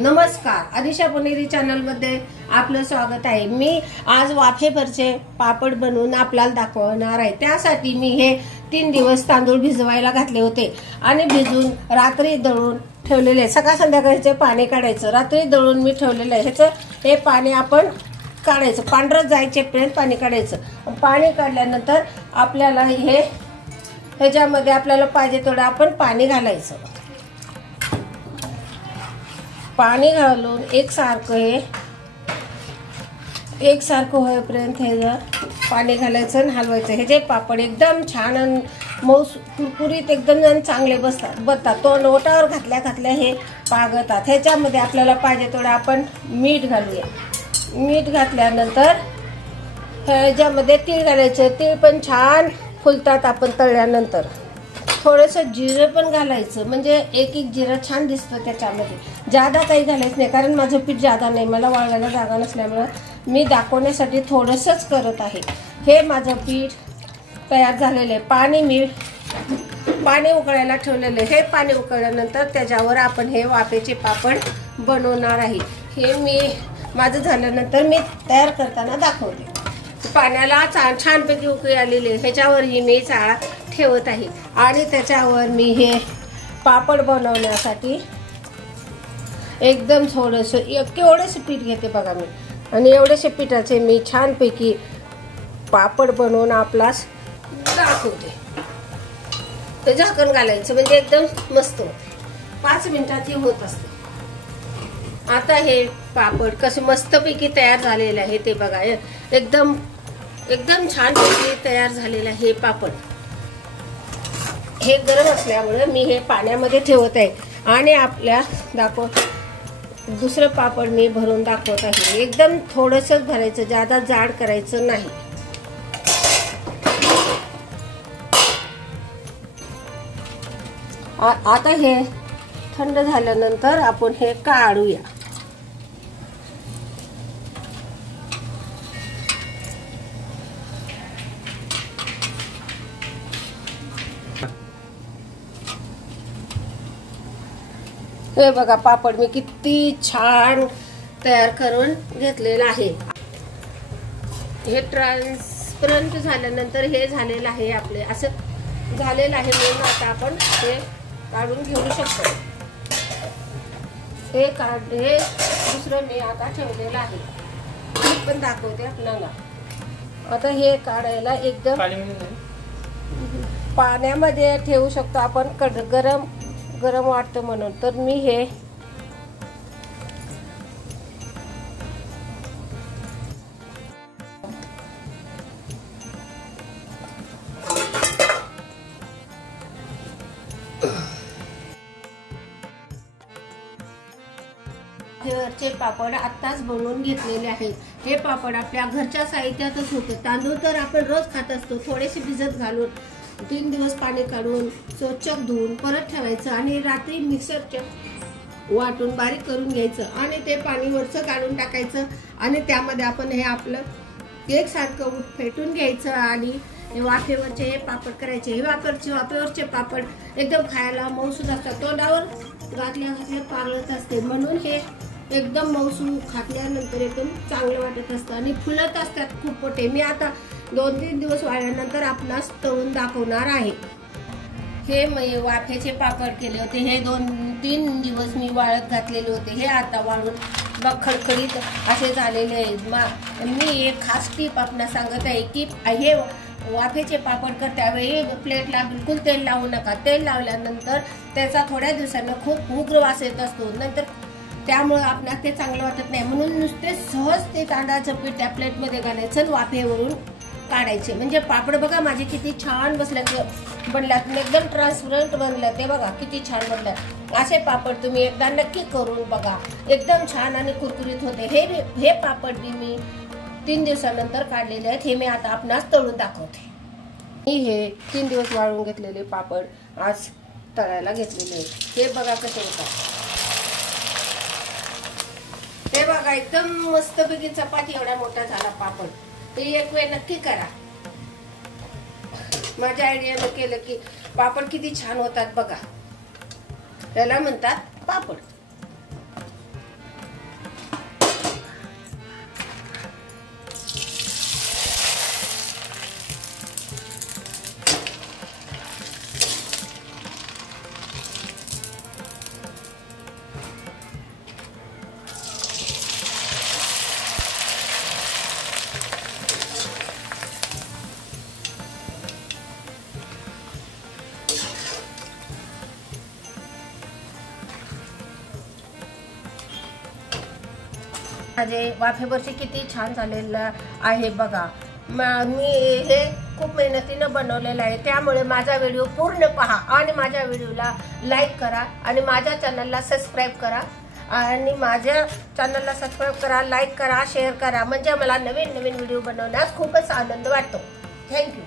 नमस्कार, आदिशा पुणेरी चॅनल मध्ये आपलं स्वागत आहे। मी आज वाफेवरचे पापड बनवून आपल्याला दाखवणार आहे। त्यासाठी मी हे 3 दिवस तांदूळ भिजवायला घातले होते आणि भिजून रात्री दळून ठेवलेले। सकाळ संध्याकाळचे पाणी काढायचं, रात्री दळून मी ठेवलेलं आहे। हे पाणी आपण काढायचं, पांढरं जायचेपर्यंत पाणी काढायचं। पाणी काढल्यानंतर आपल्याला ह्याच्यामध्ये आपल्याला पाहिजे तेवढं आपण पाणी घालायचं। पाणी घालून एकसारखं होईपर्यंत हे पाणी घालायचं आणि हलवायचं। हे जे पापड एकदम छान मऊ कुरकुरीत एकदम चांगले बसतात। तो ओटावर घातल्या हे पागतात। ह्याच्यामध्ये आपल्याला पाहिजे तेवढं आपण मीठ घालूया। मीठ घातल्यानंतर ह्याच्यामध्ये तीळ घालायचं। तीळ पण छान फुलतात आपण तळल्यानंतर। थोडंसं जिरं पण घालायचं, म्हणजे एक जिरं छान दिसतं त्याच्यामध्ये। जादा काही घालायचं नाही, कारण माझं पीठ जादा नाही, मला वाळवायला जागा नसल्यामुळे मी दाखवण्यासाठी थोडंसंच करत आहे। हे माझं पीठ तयार झालेलं आहे। पाणी उकळायला ठेवलेलं आहे। हे पाणी उकळल्यानंतर त्याच्यावर आपण हे वाफेचे पापड बनवणार आहे। हे माझं झाल्यानंतर मी तयार करताना दाखवते। पाण्याला छानपैकी उकळी आलेली आहे। ह्याच्यावरही मी चाळा ठेवत आहे आणि त्याच्यावर मी हे पापड बनवण्यासाठी एकदम थोडंसं एवढंसं पीठ घेते बघा मी, आणि एवढेसे पिठाचे मी छानपैकी पापड बनवून आपल्यास दाखवते। ते झाकण घालायचं, म्हणजे एकदम मस्त 5 मिनिटात हे होत असतं। आता हे पापड कसे मस्तपैकी तयार झालेले आहे ते बघा। एकदम छानपैकी तयार झालेलं आहे हे पापड। हे गरम असल्यामुळे मी हे पाण्यामध्ये ठेवत आहे आणि आपल्या दुसरं पापड मी भरून दाखवत आहे। एकदम थोडंसंच भरायचं, जादा जाड करायचं नाही। आता हे थंड झाल्यानंतर आपण हे काढूया। हे बघा पापड मी किती छान तयार करून घेतलेलं आहे। हे ट्रान्सपरंट झाल्यानंतर हे झालेलं आहे, आपले असं झालेलं आहे म्हणून आता आपण हे काढून घेऊ शकतो। हे दुसरं मी आता ठेवलेलं आहे, मी पण दाखवते आपल्याला। आता हे काढायला एकदम पाण्यामध्ये ठेवू शकतो आपण, गरम वाटतं म्हणून। तर मी हे वरचे पापड आत्ताच बनवून घेतलेले आहेत। हे पापड आपल्या घरच्या साहित्यातच होतं। तांदूळ तर आपण रोज खात असतो, थोडेसे भिजत घालून 3 दिवस पाणी काढून स्वच्छ धुवून परत ठेवायचं आणि रात्री मिक्सरच्या वाटून बारीक करून घ्यायचं आणि ते पाणी वरचं काढून टाकायचं आणि त्यामध्ये आपण हे आपलं एकसारखं फेटून घ्यायचं आणि वाफेवरचे हे पापड करायचे। हे वाफेवरचे पापड एकदम खायला मऊसूद असतात, तोंडावर घातल्या पारळत असते, म्हणून हे एकदम मऊसूद खाल्ल्यानंतर एकदम चांगलं वाटत असतं आणि फुलत असतात खूप मोठे। मी आता 2-3 दिवस वाळल्यानंतर आपणास तळून दाखवणार आहे। हे मी वाफेचे पापड केले होते, हे 2-3 दिवस मी वाळत घातलेले होते। हे आता वाळून बघ खडखडीत असे झालेले आहेत। मी एक खास टीप आपणास सांगत आहे की हे वाफेचे पापड करत्यावेळी प्लेटला बिलकुल तेल लावू नका। तेल लावल्यानंतर त्याचा थोड्या दिवसांनी खूप उग्र वास येत असतो, नंतर त्यामुळे आपल्याला ते चांगलं वाटत नाही। म्हणून नुसते सहज ते तांदळाचं पीठ त्या प्लेटमध्ये घालायचं, वाफेवरून काढायचे, म्हणजे पापड बघा माझे किती छान बनल्यात, एकदम ट्रान्सपरंट बनल्यात। ते बघा किती छान बनल्यात। असे पापड तुम्ही एकदा नक्की करून बघा, एकदम छान आणि कुरकुरीत होते। हे पापड मी 3 दिवसानंतर काढलेले आहेत। हे मी आता आपणास तळून दाखवते। मी हे 3 दिवस वाळून घेतलेले पापड आज तळायला घेतलेले आहेत। हे बघा कसे होतात। हे बघा एकदम मस्तपैकी चपाती एवढा मोठा झाला पापड। ते एक वेळ नक्की करा। माझ्या आयडियाने केलं की पापड किती छान होतात बघा। त्याला म्हणतात पापड। माझे वाफेवरची किती छान झालेलं आहे बघा. मी हे खूप मेहनतीनं बनवलेलं आहे, त्यामुळे माझा व्हिडिओ पूर्ण पहा आणि माझ्या व्हिडिओला लाईक करा आणि माझ्या चॅनलला सबस्क्राईब करा आणि माझ्या चॅनलला सबस्क्राईब करा, लाईक करा, शेअर करा, म्हणजे मला नवीन नवीन व्हिडिओ बनवण्यास खूपच आनंद वाटतो. थँक्यू.